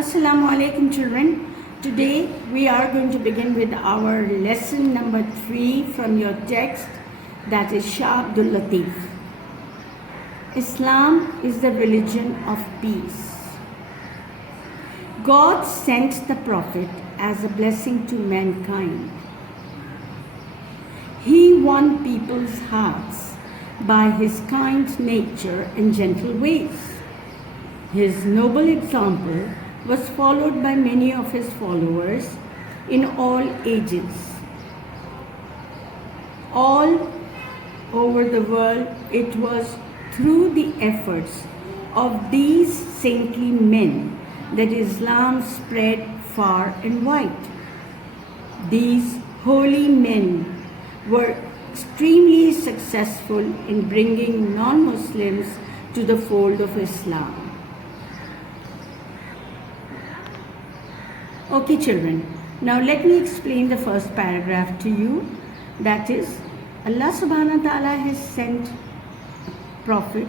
Assalamu alaikum children. Today we are going to begin with our lesson number 3 from your text, that is Shah Abdul Latif. Islam is the religion of peace. God sent the Prophet as a blessing to mankind. He won people's hearts by his kind nature and gentle ways. His noble example was followed by many of his followers in all ages. All over the world, it was through the efforts of these saintly men that Islam spread far and wide. These holy men were extremely successful in bringing non-Muslims to the fold of Islam. Okay children, now let me explain the first paragraph to you. That is, Allah subhanahu wa ta'ala has sent a prophet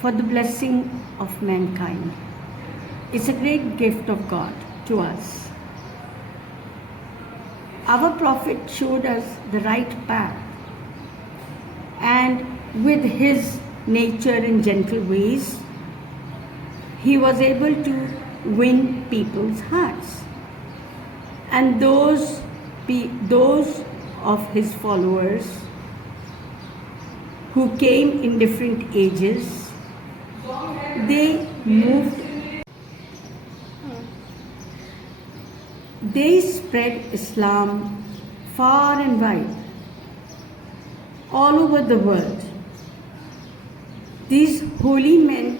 for the blessing of mankind. It's a great gift of God to us. Our prophet showed us the right path, and with his nature and gentle ways, he was able to win people's hearts. And those of his followers who came in different ages, they spread Islam far and wide, all over the world. These holy men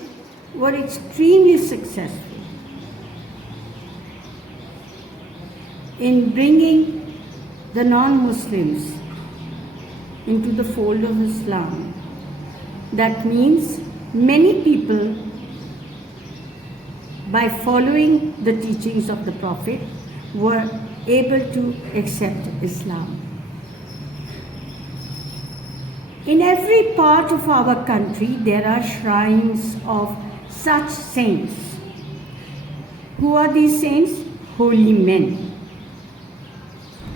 were extremely successful in bringing the non-Muslims into the fold of Islam. That means many people, by following the teachings of the Prophet, were able to accept Islam. In every part of our country, there are shrines of such saints. Who are these saints? Holy men.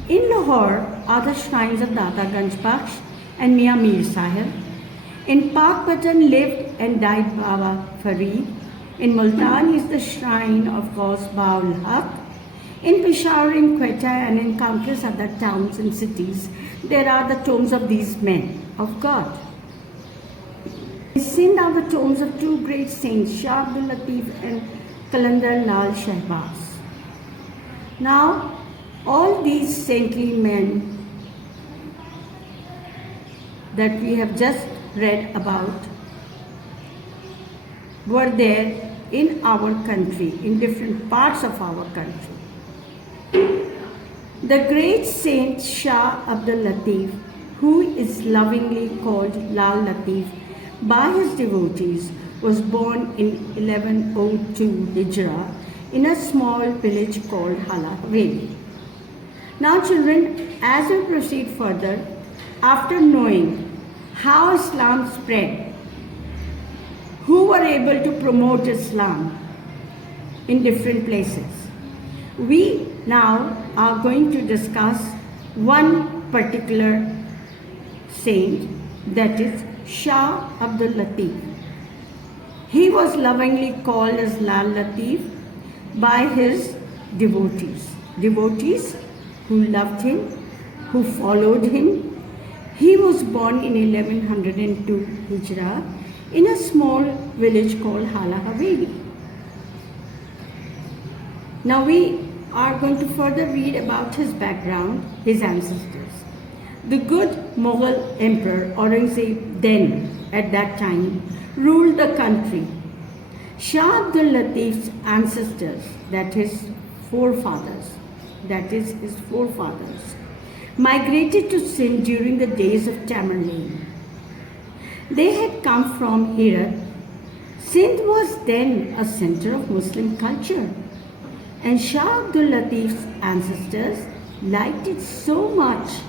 In Lahore are the shrines of Data Ganj Bakhsh and Mian Mir Sahib. In Pakpatan lived and died Baba Farid. In Multan is the shrine of Ghaus Baul Haq. In Peshawar, in Quetta, and in countless other towns and cities, there are the tombs of these men of God. In Sindh are the tombs of two great saints, Shah Abdul Latif and Qalandar Lal Shahbaz. Now, all these saintly men that we have just read about were there in our country, in different parts of our country. The great saint Shah Abdul Latif, who is lovingly called Lal Latif by his devotees, was born in 1102 Hijrah in a small village called Hala Haveli. Now children, as we proceed further, after knowing how Islam spread, who were able to promote Islam in different places, we now are going to discuss one particular saint, that is Shah Abdul Latif. He was lovingly called as Lal Latif by his devotees who loved him, who followed him. He was born in 1102 Hijrah in a small village called Hala Haveli. Now we are going to further read about his background, his ancestors. The good Mughal Emperor Aurangzeb then, at that time, ruled the country. Shah Abdul Latif's ancestors, that is his forefathers, migrated to Sindh during the days of Tamerlane. They had come from Herat. Sindh was then a center of Muslim culture, and Shah Abdul Latif's ancestors liked it so much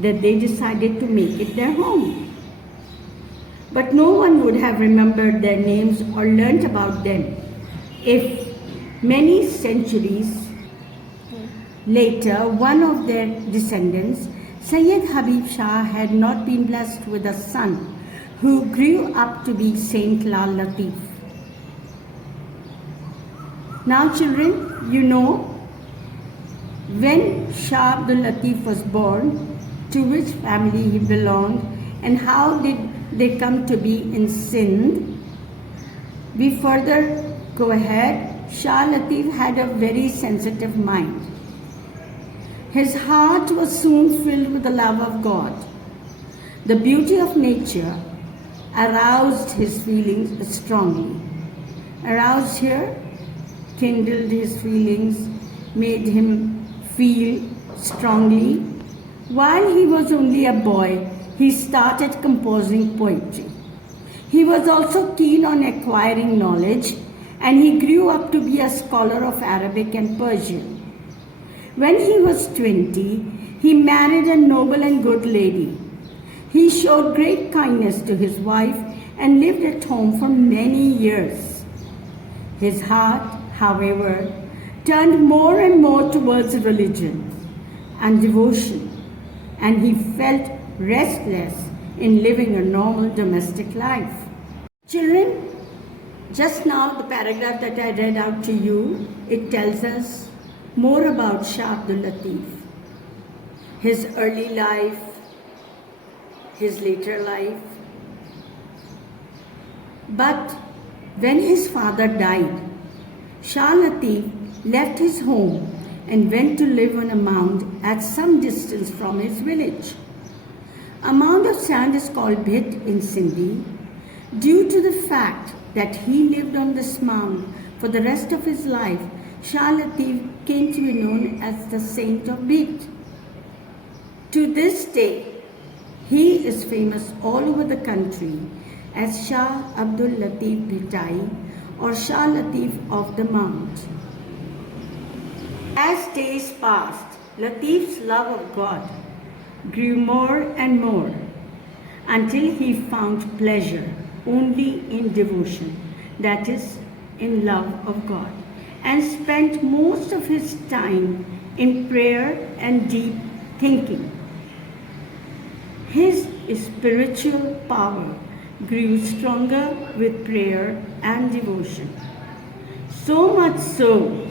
that they decided to make it their home. But no one would have remembered their names or learnt about them if Many centuries later, one of their descendants, Sayyid Habib Shah, had not been blessed with a son who grew up to be Saint Lal Latif. Now children, you know when Shah Abdul Latif was born, to which family he belonged, and how did they come to be in Sindh. We further go ahead. Shah Latif had a very sensitive mind. His heart was soon filled with the love of God. The beauty of nature aroused his feelings strongly. Aroused here, kindled his feelings, made him feel strongly. While he was only a boy, he started composing poetry. He was also keen on acquiring knowledge, and he grew up to be a scholar of Arabic and Persian. When he was 20, he married a noble and good lady. He showed great kindness to his wife and lived at home for many years. His heart, however, turned more and more towards religion and devotion, and he felt restless in living a normal domestic life. Children, just now the paragraph that I read out to you, it tells us more about Shah Abdul Latif, his early life, his later life. But when his father died, Shah Latif left his home and went to live on a mound at some distance from his village. A mound of sand is called Bhit in Sindhi due to the fact that he lived on this mound for the rest of his life. Shah Latif came to be known as the Saint of Bhit. To this day, he is famous all over the country as Shah Abdul Latif Bhitai or Shah Latif of the Mount. As days passed, Latif's love of God grew more and more until he found pleasure only in devotion, that is, in love of God, and spent most of his time in prayer and deep thinking. His spiritual power grew stronger with prayer and devotion, so much so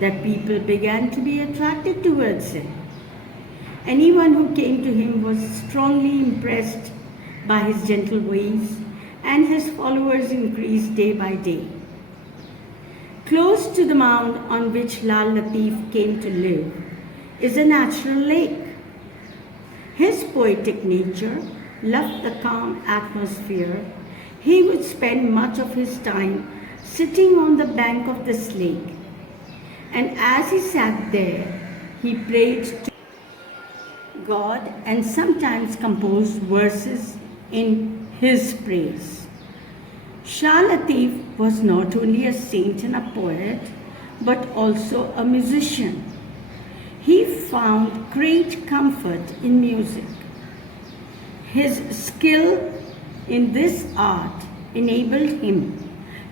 that people began to be attracted towards him. Anyone who came to him was strongly impressed by his gentle ways, and his followers increased day by day. Close to the mound on which Lal Latif came to live is a natural lake. His poetic nature loved the calm atmosphere. He would spend much of his time sitting on the bank of this lake, and as he sat there, he prayed to God and sometimes composed verses in his praise. Shah Latif was not only a saint and a poet, but also a musician. He found great comfort in music. His skill in this art enabled him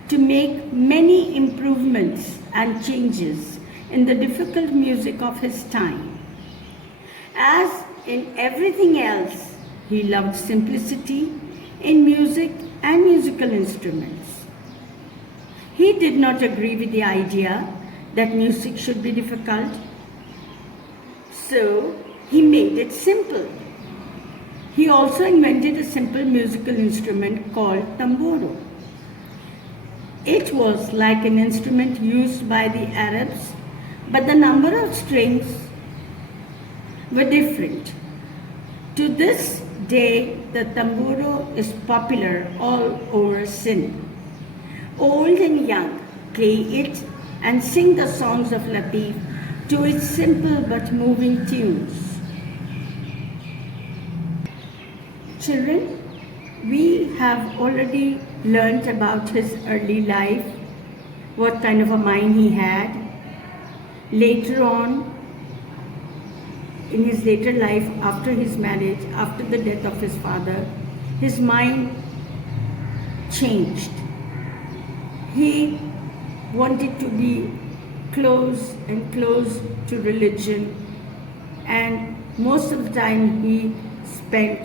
to make many improvements and changes in the difficult music of his time. As in everything else, he loved simplicity in music and musical instruments. He did not agree with the idea that music should be difficult, so he made it simple. He also invented a simple musical instrument called tamburo. It was like an instrument used by the Arabs, but the number of strings were different. To this day, the tamburo is popular all over Sindh. Old and young play it and sing the songs of Latif to its simple but moving tunes. Children, we have already learnt about his early life, what kind of a mind he had. Later on, in his later life, after his marriage, after the death of his father, his mind changed. He wanted to be close and close to religion, and most of the time he spent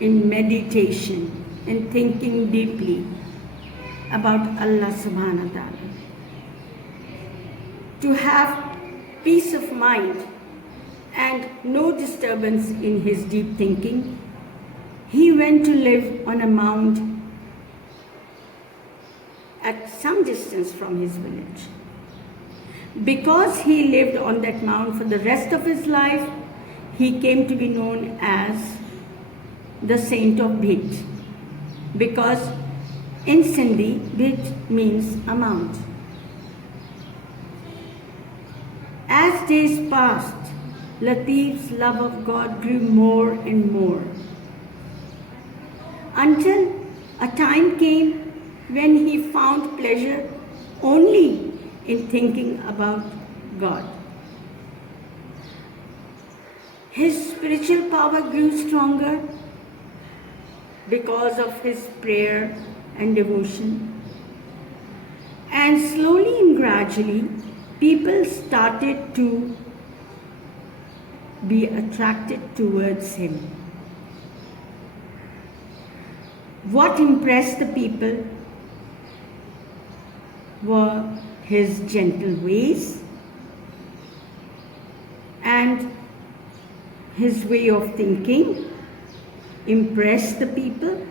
in meditation and thinking deeply about Allah subhanahu wa ta'ala. To have peace of mind and no disturbance in his deep thinking, he went to live on a mount at some distance from his village. Because he lived on that mount for the rest of his life, he came to be known as the Saint of Bhit, because in Sindhi, Bhit means a mount. As days passed, Latif's love of God grew more and more, until a time came when he found pleasure only in thinking about God. His spiritual power grew stronger because of his prayer and devotion. And slowly and gradually, people started to be attracted towards him. What impressed the people were his gentle ways and his way of thinking impressed the people,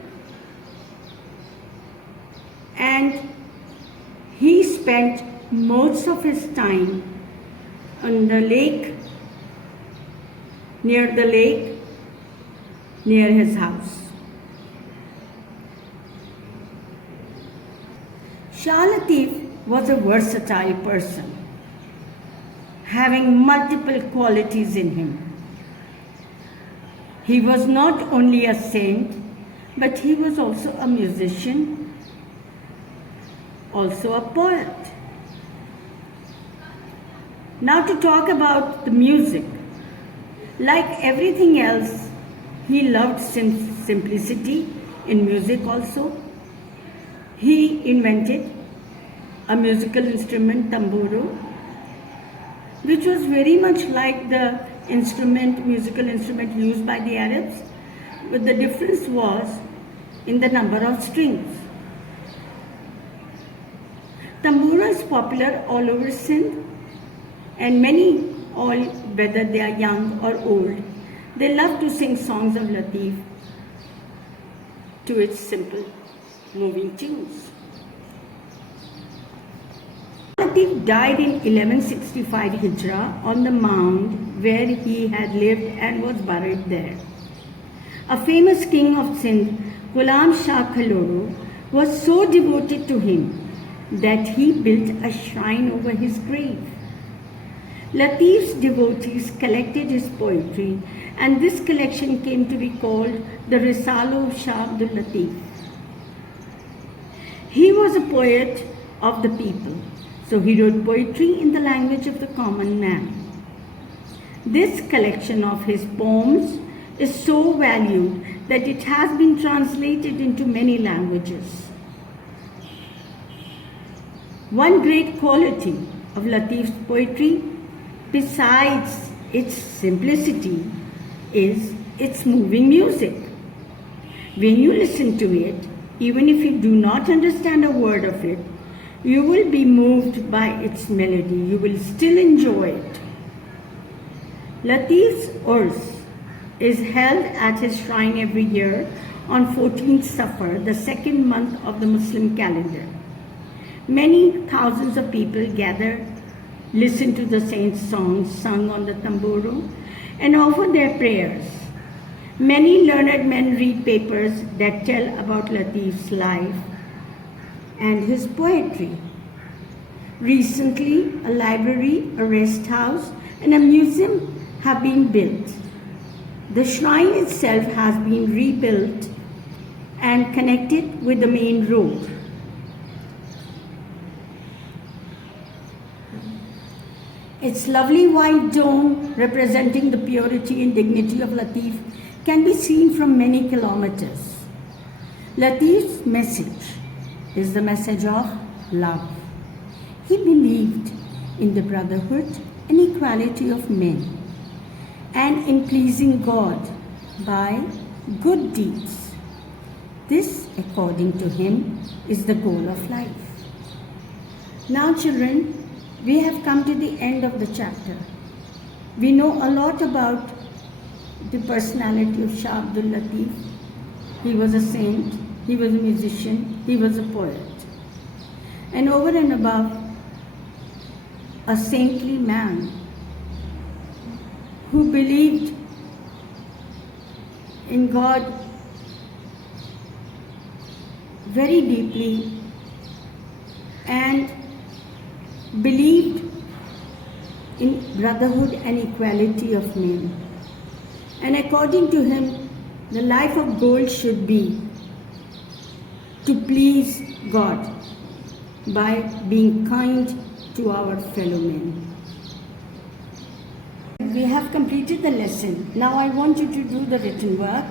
and he spent most of his time on the lake, near his house. Shah Latif was a versatile person, having multiple qualities in him. He was not only a saint, but he was also a musician, also a poet. Now to talk about the music. Like everything else, he loved simplicity in music also. He invented a musical instrument, tamburo, which was very much like the musical instrument used by the Arabs, but the difference was in the number of strings. Tambura is popular all over Sindh, and many, whether they are young or old, they love to sing songs of Latif to its simple, moving tunes. Latif died in 1165 Hijra on the mound where he had lived and was buried there. A famous king of Sindh, Ghulam Shah Khaloro, was so devoted to him that he built a shrine over his grave. Latif's devotees collected his poetry, and this collection came to be called the Risalo of Shah Abdul Latif. He was a poet of the people, so he wrote poetry in the language of the common man. This collection of his poems is so valued that it has been translated into many languages. One great quality of Latif's poetry, besides its simplicity, is its moving music. When you listen to it, even if you do not understand a word of it, you will be moved by its melody. You will still enjoy it. Latif's Urs is held at his shrine every year on 14th Safar, the second month of the Muslim calendar. Many thousands of people gather, listen to the saint's songs sung on the tamburo, and offer their prayers. Many learned men read papers that tell about Latif's life and his poetry. Recently, a library, a rest house, and a museum have been built. The shrine itself has been rebuilt and connected with the main road. Its lovely white dome, representing the purity and dignity of Latif, can be seen from many kilometers. Latif's message is the message of love. He believed in the brotherhood and equality of men, and in pleasing God by good deeds. This, according to him, is the goal of life. Now, children, we have come to the end of the chapter. We know a lot about the personality of Shah Abdul Latif. He was a saint, he was a musician, he was a poet. And over and above, a saintly man who believed in God very deeply and believed in brotherhood and equality of men. And according to him, the life of gold should be to please God by being kind to our fellow men. We have completed the lesson. Now I want you to do the written work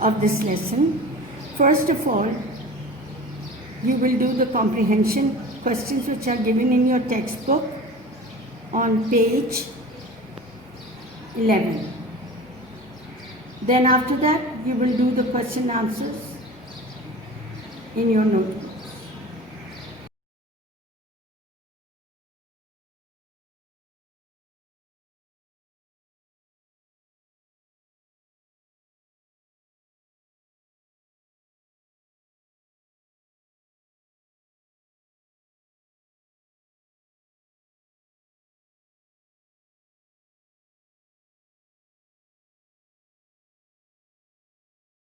of this lesson. First of all, you will do the comprehension questions which are given in your textbook on page 11. Then after that, you will do the question answers in your notebook.